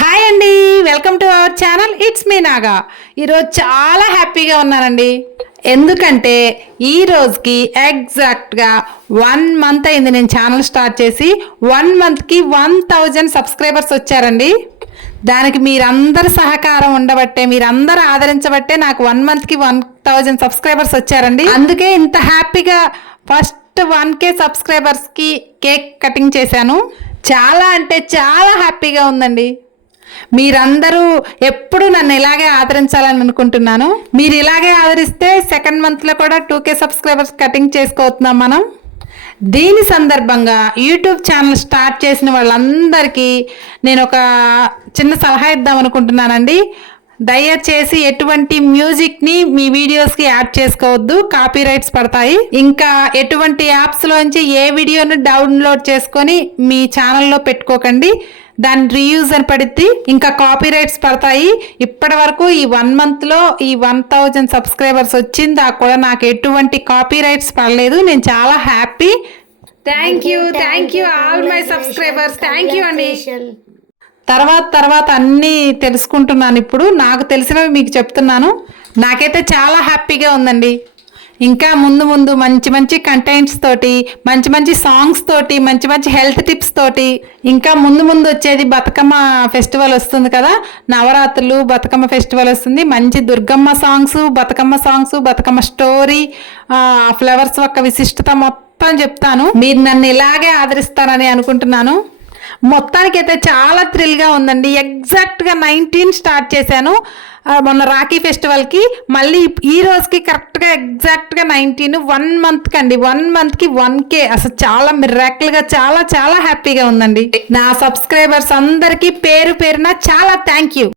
Hi అండి welcome to our channel it's me Naga ఈరోజు చాలా హ్యాపీగా ఉన్నానండి. ఎందుకంటే ఈ రోజుకి ఎగ్జాక్ట్గా వన్ మంత్ అయింది నేను ఛానల్ స్టార్ట్ చేసి వన్ మంత్కి వన్ థౌజండ్ సబ్స్క్రైబర్స్ వచ్చారండి. దానికి మీరందరి సహకారం ఉండబట్టే మీరందరూ ఆదరించబట్టే నాకు వన్ మంత్కి వన్ థౌజండ్ సబ్స్క్రైబర్స్ వచ్చారండి. అందుకే ఇంత హ్యాపీగా ఫస్ట్ వన్ కే సబ్స్క్రైబర్స్కి కేక్ కటింగ్ చేశాను. చాలా అంటే చాలా హ్యాపీగా ఉందండి. మీరందరూ ఎప్పుడు నన్ను ఇలాగే ఆదరించాలని అనుకుంటున్నాను? మీరు ఇలాగే ఆదరిస్తే సెకండ్ మంత్లో కూడా టూ కే సబ్స్క్రైబర్స్ కటింగ్ చేసుకోతున్నాం మనం. దీని సందర్భంగా యూట్యూబ్ ఛానల్ స్టార్ట్ చేసిన వాళ్ళందరికీ నేను ఒక చిన్న సలహా ఇద్దాం అనుకుంటున్నానండి. దయచేసి ఎటువంటి మ్యూజిక్ని మీ వీడియోస్కి యాడ్ చేసుకోవద్దు. కాపీ రైట్స్ పడతాయి. ఇంకా ఎటువంటి యాప్స్లోంచి ఏ వీడియోను డౌన్లోడ్ చేసుకొని మీ ఛానల్లో పెట్టుకోకండి. దాని రీయూజ్ అని పడిద్ది. ఇంకా కాపీ రైట్స్ పడతాయి. ఇప్పటి వరకు ఈ వన్ మంత్లో ఈ వన్ థౌజండ్ సబ్స్క్రైబర్స్ వచ్చిందా. కూడా నాకు ఎటువంటి కాపీ రైట్స్ పడలేదు. నేను చాలా happy thank you thank you all my subscribers thank you అండి తర్వాత తర్వాత అన్నీ తెలుసుకుంటున్నాను ఇప్పుడు. నాకు తెలిసినవి మీకు చెప్తున్నాను. నాకైతే చాలా హ్యాపీగా ఉందండి. ఇంకా ముందు ముందు మంచి మంచి కంటెంట్స్ తోటి మంచి మంచి సాంగ్స్ తోటి మంచి మంచి హెల్త్ టిప్స్ తోటి ఇంకా ముందు ముందు వచ్చేది బతుకమ్మ ఫెస్టివల్ వస్తుంది కదా. నవరాత్రులు బతుకమ్మ ఫెస్టివల్ వస్తుంది. మంచి Durgamma songs Bathukamma songs Bathukamma story flowers యొక్క విశిష్టత మొత్తం చెప్తాను. మీరు నన్ను ఇలాగే ఆదరిస్తారని అనుకుంటున్నాను. మొత్తానికైతే చాలా థ్రిల్గా ఉందండి. ఎగ్జాక్ట్గా నైన్టీన్ స్టార్ట్ చేశాను. మొన్న రాఖీ ఫెస్టివల్కి. మళ్ళీ ఈ రోజుకి కరెక్ట్గా ఎగ్జాక్ట్గా నైన్టీన్ వన్ మంత్కి అండి వన్ మంత్కి వన్ కే. అసలు చాలా మిరాకిల్గా చాలా చాలా హ్యాపీగా ఉందండి. నా సబ్స్క్రైబర్స్ అందరికీ పేరు పేరున చాలా థ్యాంక్ యూ.